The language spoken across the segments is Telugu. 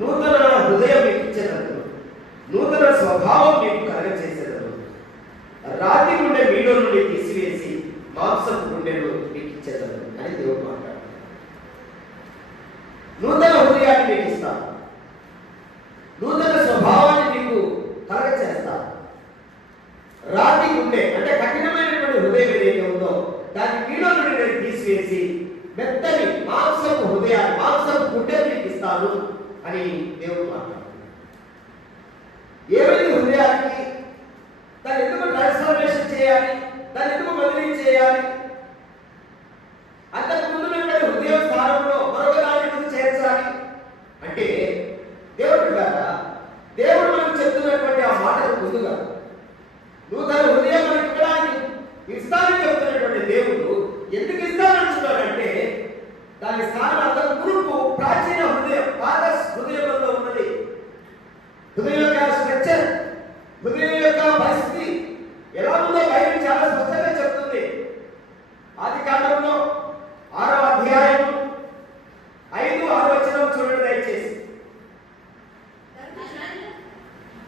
నూతన హృదయం మీకు ఇచ్చేదను, నూతన స్వభావం మీకు కలగచేసేదను, రాతి గుండె మీలో నుండి తీసివేసి మాంసపు గుండెను మీకు ఇచ్చేదను అని దేవుడు మాట్లాడుతున్నాడు. నూతన హృదయాన్ని మీకు ఇస్తాను, నూతన స్వభావాన్ని మీకు కలగచేస్తాను. రాతి గుండె అంటే కఠినమైనటువంటి హృదయం ఏదైతే ఉందో దాన్ని మీలో నుండి నేను తీసివేసి మెత్తని మాంసపు హృదయాన్ని, మాంసపు గుండెను మీకు ఇస్తాను అని దేవుడు మాట్లాడుతున్నాడు. ఏమైంది హృదయానికి? దాన్ని ఎందుకు ట్రాన్స్ఫర్మేషన్ చేయాలి, దాన్ని ఎందుకు బదిలీ చేయాలి? అంతకు ముందు హృదయ స్థానంలో మరొక దాన్ని ఎందుకు చేర్చాలి అంటే దేవుడు కదా, దేవుడు మనకు చెప్తున్నటువంటి ఆ మాటకు ముందుగా నూతన హృదయం మనకి ఇవ్వడానికి ఇస్తానని చెప్తున్నటువంటి దేవుడు ఎందుకు ఇస్తానంటున్నాడంటే దాని స్థానం అంతకు మునుపు ప్రాచీన హృదయం, పాత హృదయంలో ఉన్నది. హృదయం యొక్క స్ట్రక్చర్, హృదయం యొక్క పరిస్థితి ఎలా ఉందో బైబిల్ చాలా స్పష్టంగా చెప్తుంది. ఆది కాండంలో 6వ అధ్యాయం 5-6 వచనం చూడండి దయచేసి.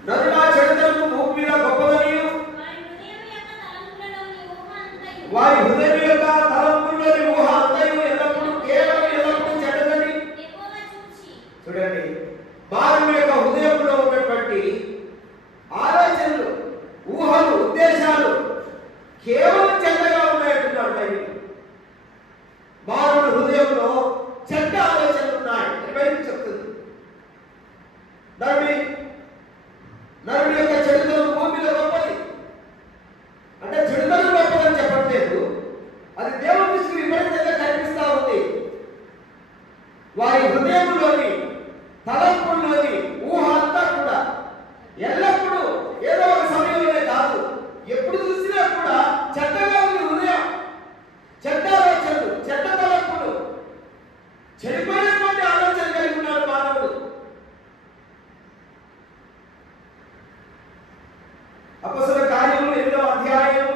నరుల చెడుతనము భూమి మీద గొప్పదనియు, వారి హృదయం యొక్క తలంపుల్లోని ఊహ అంతయు ఎల్లప్పుడూ చెడ్డదని. చూడండి, మానవుని యొక్క హృదయంలో ఉన్నటువంటి ఆలోచనలు, ఊహలు, ఉద్దేశాలు కేవలం చెడ్డగా ఉన్నాయంటున్నాడు బైబిల్. మానవుని హృదయంలో చెడ్డ ఆలోచనలు ఉన్నాయి అని బైబిల్ చెప్తుంది. నరుడి యొక్క చెడుతనం భూమిలో గొప్పది అంటే చెడుతనం గొప్పదని చెప్పట్లేదు, అది దేవుని దృష్టికి విపరీతంగా కనిపిస్తా ఉంది. వారి హృదయంలోని తలంపుల్లోని ఊహ అంతా కూడా ఎల్లప్పుడూ ఏదో ఒక సమయంలోనే కాదు, ఎప్పుడు చూసినా కూడా చెడ్డగా ఉంది హృదయం. చెడ్డ ఆలోచనలు, చెడ్డ తలంపులు, చెడిపోయినటువంటి ఆలోచన కలిగి ఉన్నాడు మానవుడు. అపొస్తలుల కార్యములు 8వ అధ్యాయం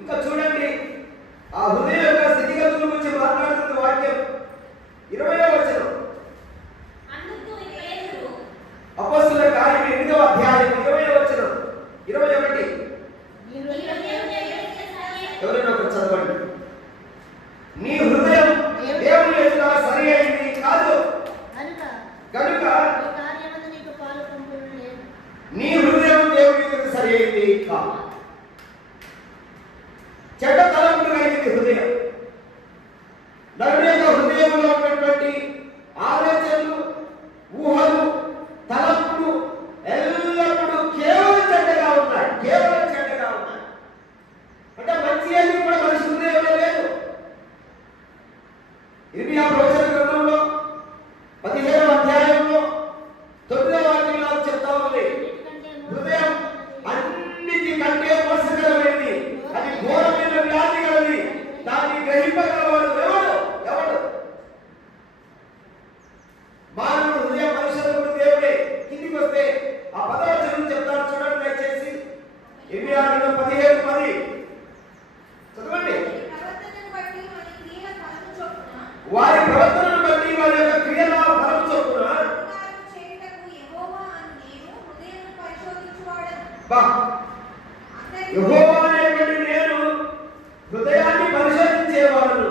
ఇంకా చూడండి, ఆ హృదయం యొక్క స్థితిగతుల గురించి మాట్లాడుతున్న వాక్యం 20వ వచనం. అపొస్తలుల కార్యములు 8వ అధ్యాయం 20వ వచనం 21. ఎవరైనా ఒకరు చదవండి. నీ హృదయం దేవుని ఎదుట సరి అయింది కాదు కనుక నీ హృదయం దేవుని ఎదుట సరి అయింది కాదు. చెడ్డ తలంపులు కలిగింది హృదయం. నరుడి యొక్క హృదయంలో ఉన్నటువంటి ఆలోచనలు, ఊహలు, తలంపులు ఎల్లప్పుడూ కేవలం చెడ్డగా ఉన్నాయి, కేవలం చెడ్డగా ఉన్నాయి. అంటే మంచి ఏది కూడా మనిషి హృదయంలో లేదు. ఇర్మియా ప్రవచన గ్రంథంలో 15వ అధ్యాయంలో 9వ వాక్యంలో చెప్తా ఉంది, హృదయం అన్నిటికంటే మోసకరమైనది, అది ఘోరమైన వ్యాధి గలది, దాన్ని గ్రహింపగలవాడు ఎవడు? మానవుడు హృదయం మనుషులకు దేవుడే. కిందికి వస్తే ఆ 10వ వచనం చెప్తాను చూడండి దయచేసి. ఇర్మియా గ్రంథం 17:10 చదవండి. వారి ప్రవర్తనను బట్టి వారి యొక్క క్రియల ఫలం చొప్పున యెహోవా అనేటువంటి నేను హృదయాన్ని పరిశోధించేవాడను,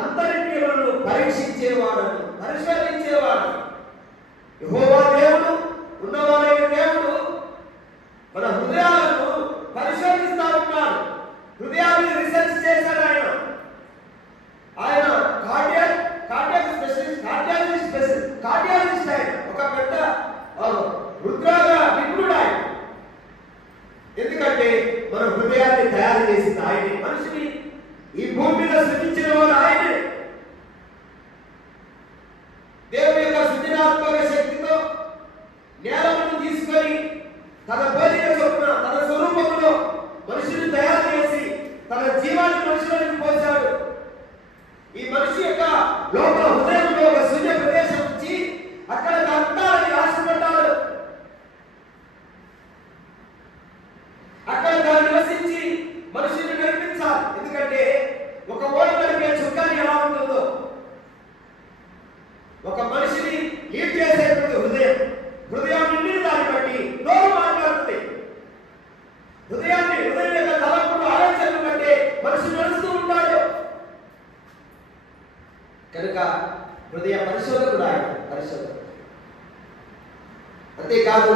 అంతరింద్రియములను పరీక్షించేవాడను. పరిశోధించేవాడు యెహోవా దేవుడు, ఉన్నవాడైన దేవుడు మన హృదయాలను పరిశోధిస్తా ఉన్నాడు. హృదయాన్ని రీసెర్చ్ చేశాడు ఆయన. కార్డియాలజిస్ట్ ఆయన, ఒక పెద్ద హృద్రోగ నిపుణుడు ఆయన. ఎందుకంటే మన హృదయాన్ని తయారు చేసింది ఆయనే. మనిషిని ఈ భూమి మీద సృష్టించిన వాడు ఆయనే. దేవుని యొక్క సృజనాత్మక శక్తితో నేలను తీసుకొని తన పోలిక చొప్పున, తన స్వరూపంలో మనిషిని తయారు చేసి తన జీవాన్ని మనిషిలోకి పోశాడు. ఈ మనిషి యొక్క లోపల హృదయంలో ఒక శూన్య ప్రదేశం ఉంచి అక్కడ అంతాలని ఆశపడ్డాడు. అక్కడ దాన్ని నివసించి మనిషిని నడిపించాలి. ఎందుకంటే ఒక ఓడ నడిపే చుక్కాని ఎలా ఉంటుందో, ఒక మనిషిని కనుక హృదయ పరిశోధకుడు ఆయన, పరిశోధకుడు. అంతేకాదు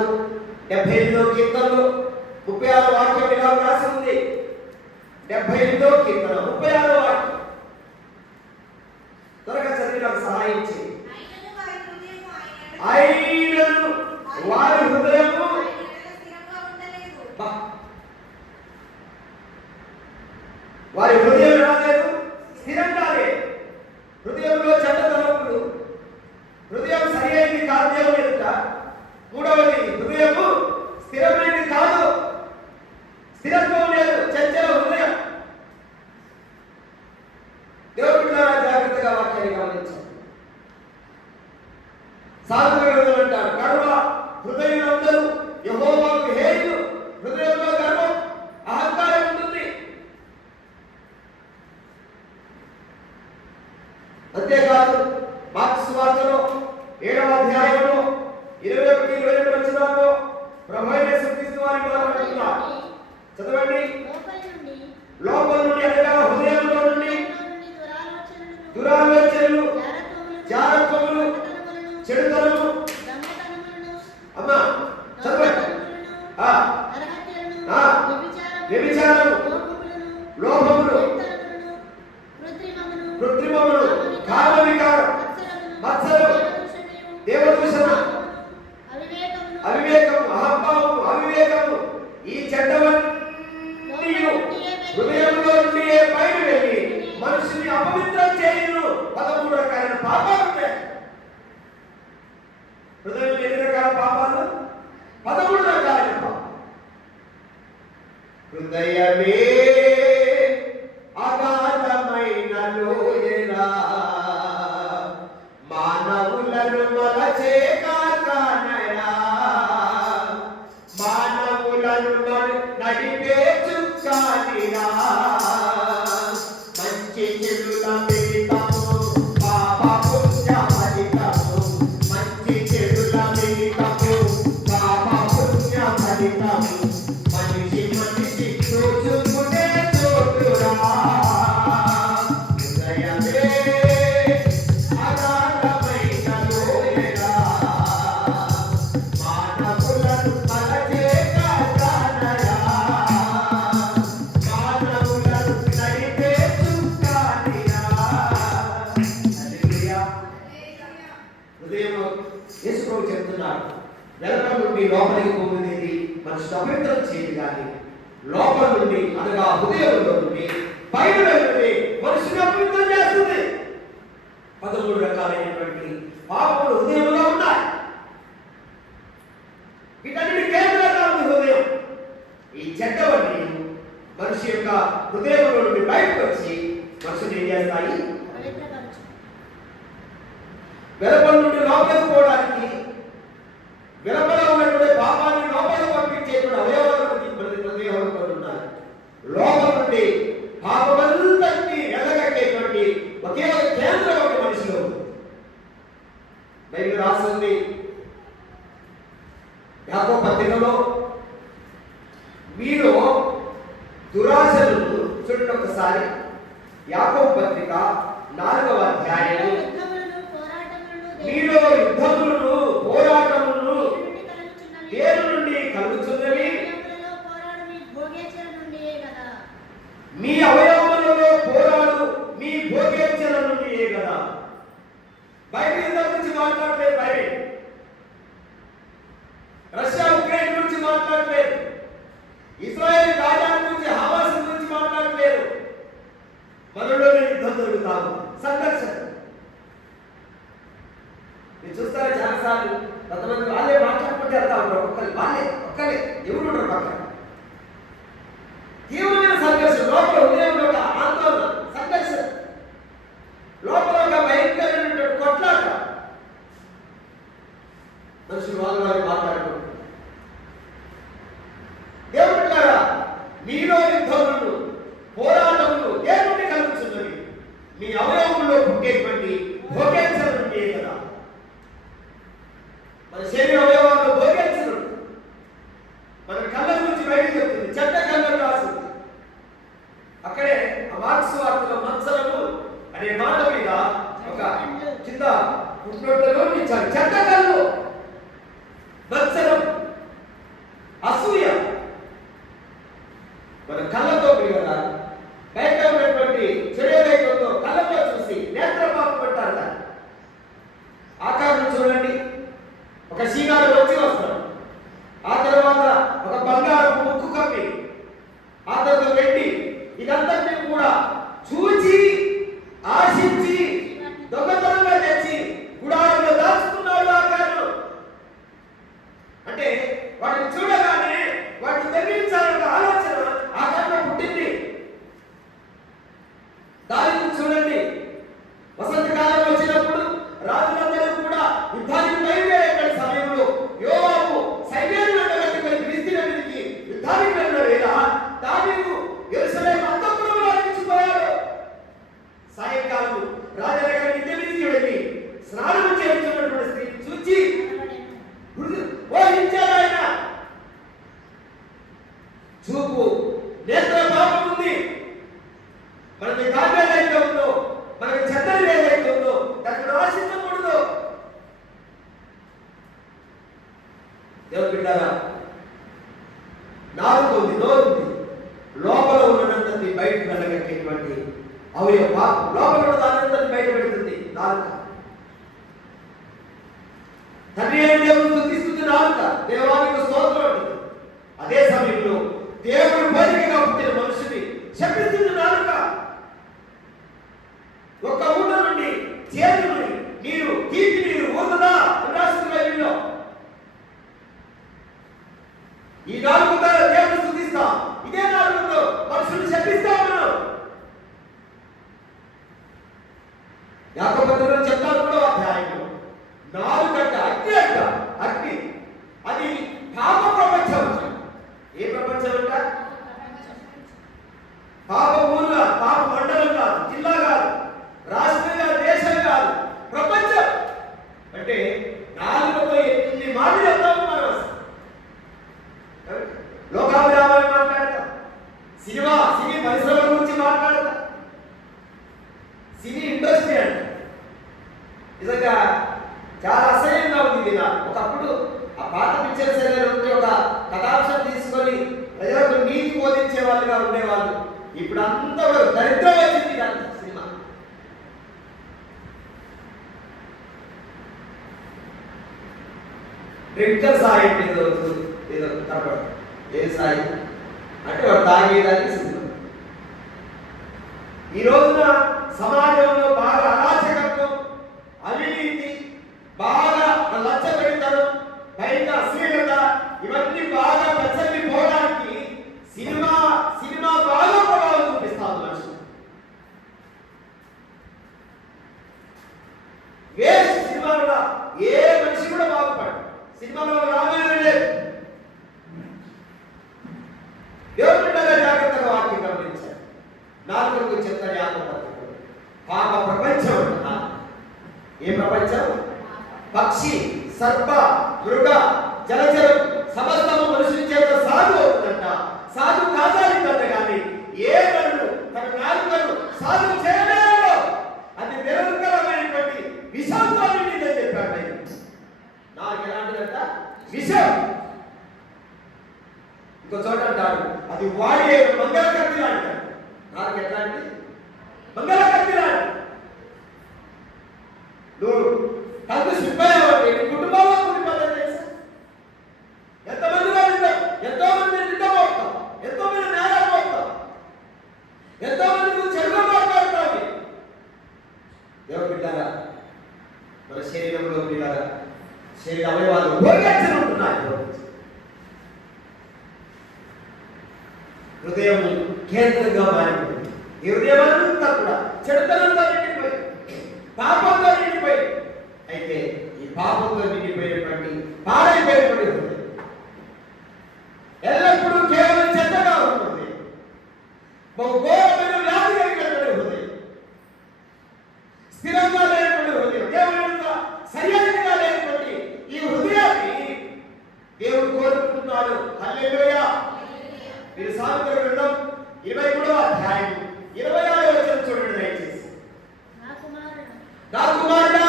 78వ కీర్తనలో 36వ వాక్యం ఇలా రాసి ఉంది. 78వ కీర్తన 36వ వాక్యం త్వరగా చదివి నాకు సహాయం చేయి. అయినను వారి హృదయము వారి హృదయం రాలేదు, స్థిరంగా లేదు. హృదయంలో చెడ్డతనములు, హృదయం సరి అయింది కాదు దేవుని ఎదుట. మూడవది, హృదయము స్థిరమైనది కాదు, స్థిరత్వం లేదు, చంచల హృదయం. దేవుడి ద్వారా జాగ్రత్తగా వాక్యాన్ని గమనించాలి. సాధకులు అంటారు, కర్మ హృదయులందరూ యెహోవాకు హేయులు. హృదయంలో గర్వం, అహంకారం ఉంటుంది. అంతేకాదు మార్క్స్ సువార్తలో 7వ అధ్యాయంలో 21-22 వచనాల్లో ప్రభువైన యేసుక్రీస్తు వారి మాట్లాడుతున్నారు. చదవండి. లోపల నుండి అనగా హృదయంలో నుండి దురాలోచనలు, జారత్వములు, చెడుతనము, అమ్మా చదవండి, వ్యభిచారము, లోభములు, కృత్రిమములు, కామ వికారం, మత్సరము, దేవదూషణ, అవివేకము, అహంభావము, అవివేకము, ఈ చెడ్డవన్నీ హృదయంలో నుండి బయట వెళ్ళి మనిషిని అపవిత్రం చేయును. 13 రకాలైన పాపాలు ఉన్నాయి. హృదయంలో ఎన్ని రకాల పాపాలు? 13 రకాలైన పాపాలు. హృదయమే అగాధమైన లోయరా, మానవులను మలచే కార్ఖానరా, మానవులను నడిపే చుక్కానిరా, మంచి చెడుల మిలితము, పాప పుణ్య ఫలితము, మంచి చెడుల మిలితము, పాప పుణ్య ఫలితము, మనిషి మనిషి చూచుకునే చోటురా. హృదయమే అగాధమైన లోయరా, మానవులను మలచే కార్ఖానరా, మానవులను నడిపే చుక్కానిరా. హల్లెలూయా. హృదయం యేసు ప్రభు చెప్తున్నాడు, వెనక నుండి లోపలికి పోగునేది మనిషి అపవిత్రం చేయదు, కానీ లోపల నుండి అనగా హృదయంలో నుండి బయట వెళ్ళి మనిషిని అపవిత్రం చేస్తుంది. 13 రకాలైనటువంటి పాపములు హృదయంలో ఉన్నాయి. వీటన్నిటి కేంద్రంగా ఉంది హృదయం. ఈ చెడ్డవన్నీ మనిషి యొక్క హృదయంలో నుండి బయటకు వచ్చి మనిషిని ఏం చేస్తాయి? వెలుపల నుండి లోపలికి పోవడానికి, వెలుపల ఉన్నటువంటి పాపాన్ని లోపలికి పంపించేటువంటి అవయవాలు ఉన్నారు. లోపల నుండి పాపమంతటిని ఎదగట్టేటువంటి ఒకే ఒక కేంద్రం ఒక మనిషిలో ఉంది. బైబిల్ రాస్తుంది యాకోబు పత్రికలో, మీలో దురాశలను చూడండి ఒకసారి. యాకోబు పత్రిక 4వ అధ్యాయం, మీలో యుద్ధములను పోరాటములను దేని నుండి కలుగుతున్నవి? మీ అవయవములలో పోరాడు మీ భోగేచ్ఛల నుండియే కదా. బైబిల్ యుద్ధం గురించి మాట్లాడలేదు, బైబిల్ రష్యా ఉక్రెయిన్ గురించి మాట్లాడలేదు, ఇజ్రాయెల్ గాజా గురించి, హమాస్ గురించి మాట్లాడలేదు. మనలోనే యుద్ధం జరుగుతాము, సంఘర్షణ. మీరు చూస్తారా చాలాసార్లు కొంతమంది వాళ్ళే మాట్లాడుకుంటే వెళ్తా ఉంటారు. ఒక్కలే ఎవరు ఉండరు పక్కన. తీవ్రమైన సంఘర్షణ, లోపల హృదయంలో ఒక ఆందోళన, సంఘర్షణ, లోపల ఒక భయంకరమైనటువంటి కొట్లాట. మనుషులు వాళ్ళు మాట్లాడుకుంటారు. దేవుడు ద్వారా మీలో యుద్ధములను పోరాటములు దేవుడిని కలుగుతున్నవి. మీ అవయవములో పుట్టేటువంటి భోగేచ్ఛల నుండి కదా. మన శరీర అవయవాల్లో భోగేచ్ఛలు, మన కళ్ళ గురించి బయటకు చెప్తుంది, చెడ్డ కళ్ళను రాస్తుంది. అక్కడే ఆ మార్క్స్ వార్తలో మత్సరము అనే మాట మీద ఒక కింద పుట్టినోట్లలో ఇచ్చారు. చెడ్డ కళ్ళు, మత్సరం, అసూయ మన కళ్ళతో కదా బయట ఉన్నటువంటి చెడుతో కళ్ళతో చూసి నేత్రపాపం అంటారు కదా. ఆకారం చూడండి, ఒక శీగాలు వచ్చి వస్తాడు, ఆ తర్వాత ఒక బంగారం ముక్కు కప్పి, ఆ తర్వాత వెండి, ఇదంతా కూడా చూచి ఆశించి దొంగతనంగా తెచ్చి గుడారంలో దాచుకున్నాడు ఆకారం. అంటే వాటిని చూడగానే వాటిని తగ్గించాలన్న ఆలోచన ఆకారంలో పుట్టింది. దానిని చూడండి, వసంతకాలం వచ్చినప్పుడు రాజులందరూ కూడా యుద్ధానికి బయలుదేరే సమయంలో యోవాబు సైన్యాన్ని వెంటబెట్టుకొని ఫిలిష్తీయుల మీదకి యుద్ధానికి వెళ్ళిన వేళ దావీదు యెరూషలేము అంతఃపురంలో నిలిచిపోయాడు. సాయంకాలం రాజనగర మిద్దె మీదకి వెళ్ళి స్నానం చేస్తున్నటువంటి స్త్రీని చూచి ఓహించాడు ఆయన. చూపు నేత్ర పాపం ఉంది. మనకి కావ్యం ఏదైతే ఉందో, మనకి చెడ్డలు ఏదైతే ఉందో దాన్ని ఆశించకూడదు. దేవుడు బిడ్డారా, నాలుగు ఉంది, నోరు ఉంది, లోపల ఉన్నదంతా బయటకు వెళ్ళగట్టేటువంటి అవయవ పాపం, లోపల ఉన్న దానంతా బయట పెడుతుంది నాలుక. తండ్రి అయిన దేవుడు స్తుతిస్తుంది నాలుక, దేవానికి స్తోత్రం అంటుంది. అదే సమయంలో దేవుడు పోలికగా పుట్టిన మనుషుని శపిస్తుంది నాలుక. ఒక్క ఊట నుండి చేదు నీరు, తీపి నీరు ఊరుతుందా రాసిన బైబిల్లో. ఈ నాలుగు ద్వారా దేవుడు స్తుతిస్తాం, ఇదే నాలుగుతో మనుషులు శపిస్తాం మనం. యాకోబు పత్రికలో చెప్తారు 3వ అధ్యాయంలో, నాలుగంట అగ్ని అంట, అగ్ని అది పాప ప్రపంచం. ఏ ప్రపంచం అంట? పాప ఊరు కాదు, పాప మండలం కాదు, జిల్లా కాదు, రాష్ట్రం కాదు, దేశం కాదు, ప్రపంచం. అంటే నాలుగుతో ఎన్ని మాటలు చెప్తాము మనం. లోకాభిరామాన్ని మాట్లాడతాం, సినీ పరిశ్రమ గురించి మాట్లాడతాం, సినీ ఇండస్ట్రీ అంట. నిజంగా చాలా అసహ్యంగా ఉంది ఇది. ఒకప్పుడు ఆ పాత పిక్చర్స్ ఉంటే ఒక కథాంశం తీసుకొని ప్రజలకు నీతి బోధించే వాళ్ళుగా ఉండేవాళ్ళు. ఇప్పుడు అంతా దరిద్రం వచ్చింది సినిమా. డ్రింకర్ సాయి అంటే ఏదో కనపడదు. ఏ సాయి అంటే వాడు తాగేదానికి సినిమా. ఈ రోజున సమాజంలో బాగా అరాచకత్వం, అవినీతి, బాగా లచ్చ పెడతారు, బయట అశ్లీలత, ఇవన్నీ బాగా ప్రజల్ని పోవడానికి సినిమా బాగా ప్రభావం చూపిస్తాను మనుషులు. సినిమా వల్ల ఏ మనిషి కూడా బాగుపడు. సినిమా వల్ల రామాయణం లేదు. దేవుడు జాగ్రత్తగా వాక్యం గమనించారు. నాలుగు చెప్తాడు యాకోబు పత్రికలో, పాప ప్రపంచం అంటున్నా. ఏ ప్రపంచం? పక్షి, సర్ప, మృగ, జలచరం సమస్తము మనుషుని చేత సాధు అవుతుందంట. సాధు కాదాలిందంట, కానీ ఏ నరుడు తన నాలుకను సాధు చేయలేడు. అది నిరంతరమైనటువంటి విషంతో నిండిందని చెప్పాడు. నాకు ఎలాంటిదంట? విషం. ఇంకో చోట అంటాడు అది వాడే మంగళ కత్తి లాంటి. నాకు ఎట్లాంటి? మంగళ కత్తి లాంటి. నువ్వు కళ్ళు సిబ్బంది నీ కుటుంబంలో కుటుంబాలు తెలుసా? ఎంతమంది నింటాం, ఎంతో మంది నిండబోతాం, ఎంతో మంది నేరపోతాం, ఎంతో మంది నువ్వు చెడుగా మాట్లాడతావు. దేవుడు బిడ్డారా, మన శరీరంలో బిడ్డారా, శరీర అవయవాలు ఉంటున్నాయి. హృదయం కేంద్రంగా మారిపోయింది. ఈ హృదయం అంతా కూడా చెడుతనంతో నిండిపోయి, పాపంతో నిండిపోయి. అయితే ఈ పాపంతో నిండిపోయినటువంటి పాడైపోయినటువంటి హృదయం ఎల్లప్పుడూ కేవలం చెడ్డగా ఉంటుంది. ఘోరమైన వ్యాధి కలిగినటువంటి హృదయం, స్థిరంగా లేనటువంటి హృదయం, దేవుడు సరిహద్దుగా లేనటువంటి ఈ హృదయాన్ని దేవుడు కోరుకుంటున్నాడు. హల్లెలూయా. మీరు సామెతల గ్రంథం 23వ అధ్యాయం 26వ వచనం చూడండి దయచేసి. నా కుమారుడా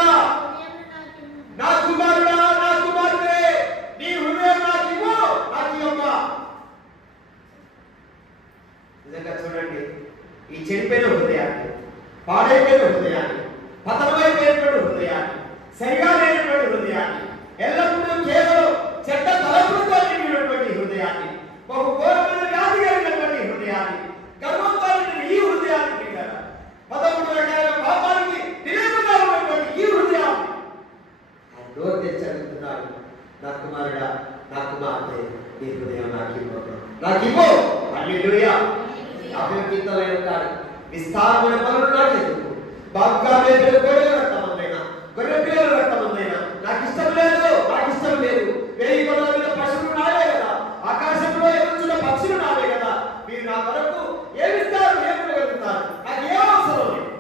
నోరు తెచ్చి అడుగుతున్నాడు, నా కుమారుడా, నా కుమార్తె, నీ హృదయం నాకు ఇవ్వు. హల్లెలూయా. అభివృద్ధితమైన ఉంటాడు. విస్తారమైన పనులు నాకు ఎందుకు? బాగా గొర్రెల రక్తమందైనా, గొర్రె పిల్లల రక్తమందైనా నాకు ఇష్టం లేదు, నాకు ఇష్టం లేదు. 1000 కొనల మీద పశువులు నావే కదా, ఆకాశంలో ఎగురుచున్న పక్షులు నావే కదా. మీరు నా కొరకు ఏమిస్తారు, ఏమి ఇవ్వగలుగుతారు? నాకు ఏ అవసరం లేదు.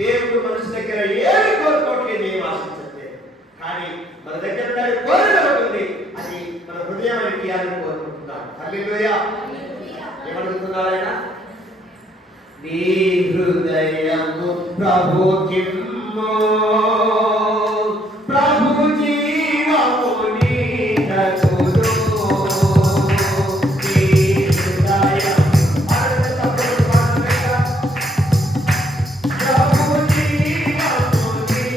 దేవుడు మనిషి దగ్గర ఏమి కోరుకోవట్లేదు, ఏమి ఆశించట్లేదు. కానీ మన దగ్గర కోరిక ఉంటుంది, అది మన హృదయానికి అని కోరుకుంటున్నాడు. హల్లెలూయా. ఏమడుగుతున్నారైనా? నీ హృదయము ప్రభుకిమ్మో, ప్రభు జీవము నీనకును. నీ హృదయం ప్రభు జీవము నీనకును.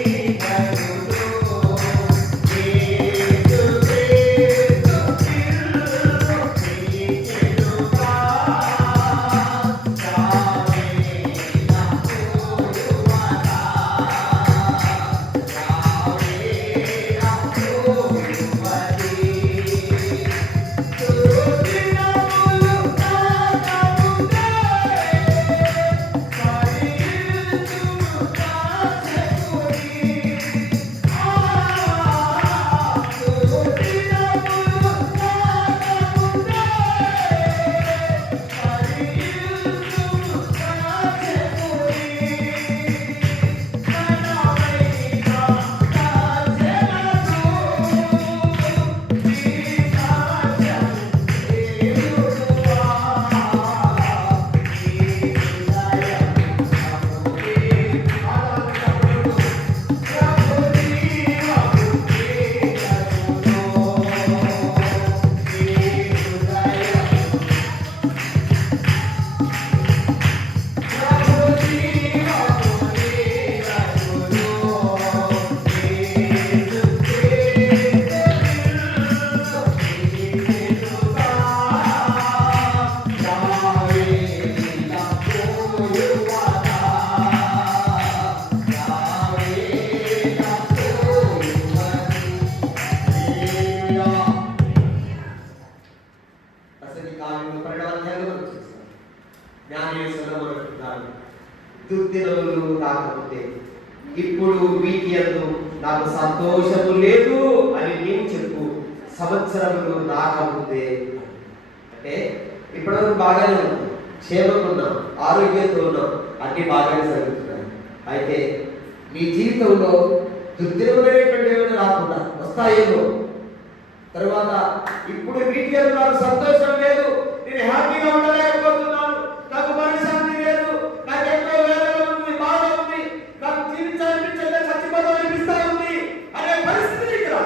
దుర్దినములు రాకపోతే ఇప్పుడు వీటి యందు నాకు సంతోషము లేదు అని నేను చెప్పు. సంవత్సరములు రాకముందే అంటే ఇప్పటివరకు బాగానే ఉన్నాం, క్షేమంగా ఉన్నాం, ఆరోగ్యంతో ఉన్నాం, అన్ని బాగానే జరుగుతున్నాయి. అయితే మీ జీవితంలో దుర్దినములైనటువంటి ఏమైనా రాకుండా వస్తాయేమో. తర్వాత ఇప్పుడు వీటి యందు నాకు సంతోషం లేదు, నేను హ్యాపీగా ఉండలేకపోతున్నాను, నాకు మనశ్శాంతి లేదు, నాకు ఎంతో వేదన ఉంది, బాధ ఉంది, నాకు జీవించాలనిపించలే, చచ్చిపోతామనిపిస్తా ఉంది అనే పరిస్థితి రా.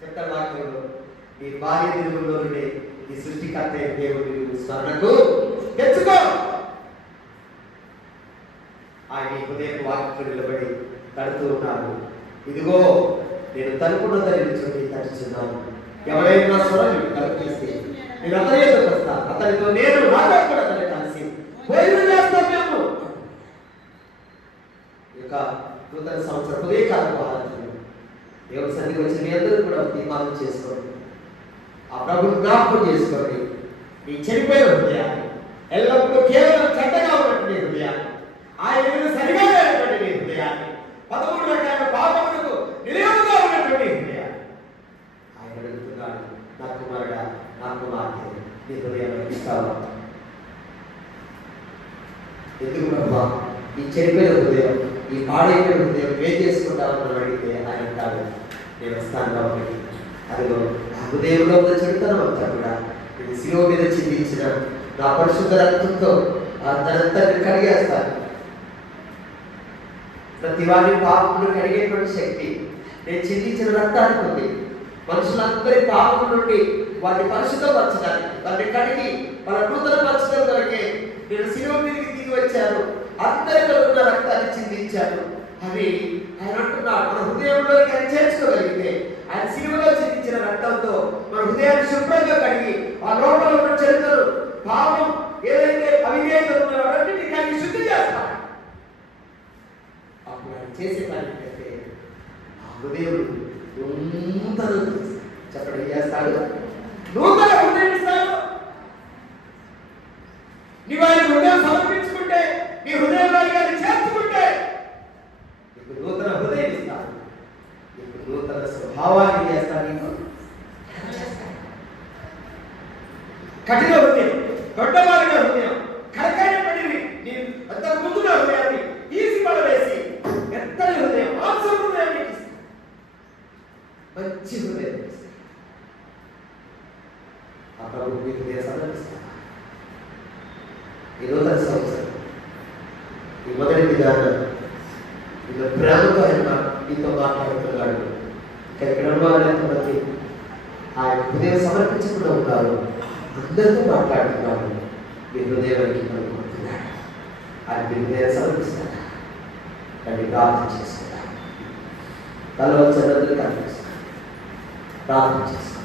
చెప్తాను వాక్యంలో, ఈ బాల్య దినముల్లో నుండి ఈ సృష్టికర్త దేవుడి స్మరణకు తెచ్చుకో. ఆయన హృదయ వాక్యం నిలబడి తడుతూ ఉన్నాడు. ఇదిగో నేను తలుపున్న తల్లి చూడి తడుచున్నాను, ఎవరైనా నా స్వరం తలుపు చేస్తే నేను అతని ఎదురు వస్తాను, అతనితో నేను నాతో కూడా అతని కలిసి భోజనం చేస్తాం. మేము ఇక నూతన సంవత్సరం ఉదయకాలం ఆరాధన దేవుడి సన్నిధికి వచ్చి మీ అందరూ కూడా తీర్మానం చేసుకోండి, ఆ ప్రభుని జ్ఞాపకం చేసుకోండి. నీ చెడిపోయిన హృదయాన్ని, ఎల్లప్పుడూ కేవలం చెడ్డగా ఉన్నటువంటి హృదయాన్ని, ఆయన మీద సరిగా లేనటువంటి హృదయాన్ని, 13 రకాల పాపములకు నిలయముగా ఉన్నటువంటి హృదయాన్ని ఆయన అడుగుతున్నాడు, నా కుమారుడా, నా కుమార్తె, నీ హృదయాన్ని ఇస్తావా? ఎందుకు ప్రభా ఈ చెడిపోయిన హృదయం, ఈ పాడైపోయిన హృదయం ఏం చేసుకుంటామని అడిగితే ఆయన అంటాడు, నేను వస్తాను కాబట్టి అదిగో ఆ హృదయంలో ఉన్న చెడుతనం అంతా కూడా నేను శిలువ మీద చిందించిన నా పరిశుద్ధ రక్తంతో తనంతటిని కడిగేస్తాను. ప్రతి వారి పాపమును కడిగేటువంటి శక్తి నేను చిందించిన రక్తానికి ఉంది. మనుషులందరి పాపం నుండి వారిని పరిశుద్ధపరచడానికి, వారిని కడిగి వాళ్ళ నూతన పరచడం కొరకే నేను శిలువ మీదకి దిగి వచ్చాను, అందరిలో ఉన్న రక్తాన్ని చిందించాను అని ఆయన అంటున్నాడు. మన హృదయంలోకి ఆయన చేర్చుకోగలిగితే, ఆయన శిలువలో చిందించిన రక్తంతో మన హృదయాన్ని శుభ్రంగా కడిగి ఆ లోపల ఉన్న చరిత్రలు, పాపం ఏదైతే అవిధేయత ఉన్నారో అన్నింటినీ కడిగి శుద్ధి చేస్తాడు. అప్పుడు ఆయన చేసే పని ఏంటంటే ఆ హృదయం నూతన చెప్పండి, ఏం చేస్తాడు? నూతన హృదయం ఇస్తాడు. నీవు ఆయన హృదయం సమర్పించుకుంటే, నీ హృదయంలో గారిని చేర్చుకుంటే నీకు నూతన హృదయం ఇస్తాడు. నీకు నూతన స్వభావాన్ని చేస్తాడు. నీకు కఠిన హృదయం, దొడ్డవారిగా హృదయం, కరకాయపడివి నీ అంతకు ముందు హృదయాన్ని తీసి పడవేసి మెత్తని హృదయం, మాంసం హృదయాన్ని మంచి హృదయం ఆ ప్రభు మీకు సమర్పిస్తాను. ఈ నూతన సంవత్సరం, ఈ మొదటి విధానం ఇక ప్రేమతో ఆయన మీతో మాట్లాడుతున్నాడు. ఇక్కడ వాళ్ళు ఎంతమంది ఆయన హృదయం సమర్పించకుండా ఉన్నారు, అందరితో మాట్లాడుతున్నాడు. మీ హృదయానికి పడుకుంటున్నాడు. ఆయన మీ హృదయం సమర్పిస్తాడు. కానీ ప్రార్థన చేసుకుంటాడు. తల వచ్చేందుకు కనిపిస్తాడు. ప్రార్థన చేసుకుంటాడు.